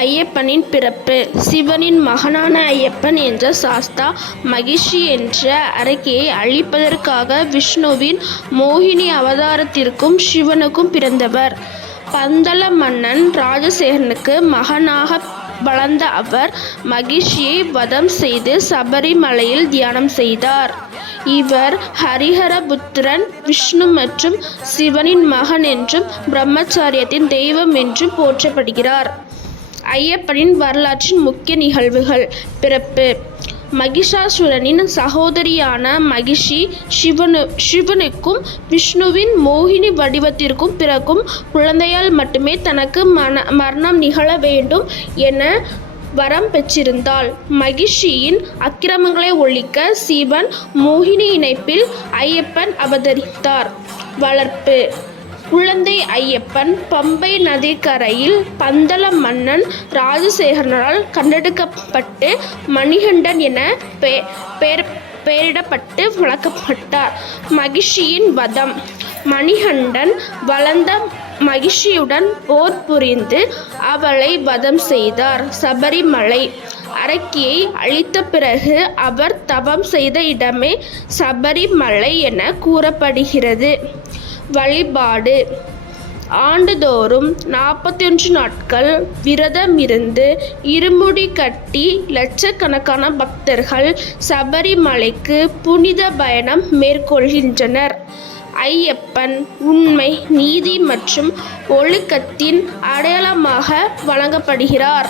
ஐயப்பனின் பிறப்பு. சிவனின் மகனான ஐயப்பன் என்ற சாஸ்தா மகிஷி என்ற அரக்கியை அழிப்பதற்காக விஷ்ணுவின் மோகினி அவதாரத்திற்கும் சிவனுக்கும் பிறந்தவர். பந்தள மன்னன் ராஜசேகரனுக்கு மகனாக வளர்ந்த அவர் மகிஷியை வதம் செய்து சபரிமலையில் தியானம் செய்தார். இவர் ஹரிஹரபுத்திரன், விஷ்ணு மற்றும் சிவனின் மகன் என்றும் பிரம்மச்சரியத்தின் தெய்வம் என்றும் போற்றப்படுகிறார். ஐயப்பனின் வரலாற்றின் முக்கிய நிகழ்வுகள். பிறப்பு. மகிஷாசுரனின் சகோதரியான மகிஷி சிவனுக்கும் விஷ்ணுவின் மோகினி வடிவத்திற்கும் பிறக்கும் குழந்தையால் மட்டுமே தனக்கு மரணம் நிகழ வேண்டும் என வரம் பெற்றிருந்தாள். மகிஷியின் அக்கிரமங்களை ஒழிக்க சிவன் மோகினி இணைப்பில் ஐயப்பன் அவதரித்தார். வளர்ப்பு. குழந்தை ஐயப்பன் பம்பை நதிக்கரையில் பந்தள மன்னன் ராஜசேகரனால் கண்டெடுக்கப்பட்டு மணிகண்டன் என பெயரிடப்பட்டு வளர்க்கப்பட்டார். மகிஷியின் வதம். மணிகண்டன் வளர்ந்த மகிஷியுடன் போர் புரிந்து அவளை வதம் செய்தார். சபரிமலை. அரக்கியை அழித்த பிறகு அவர் தவம் செய்த இடமே சபரிமலை என கூறப்படுகிறது. வழிபாடு. ஆண்டுதோறும் 41 நாட்கள் விரதமிருந்து இருமுடி கட்டி லட்சக்கணக்கான பக்தர்கள் சபரிமலைக்கு புனித பயணம் மேற்கொள்கின்றனர். ஐயப்பன் உண்மை, நீதி மற்றும் ஒழுக்கத்தின் அடையாளமாக வழங்கப்படுகிறார்.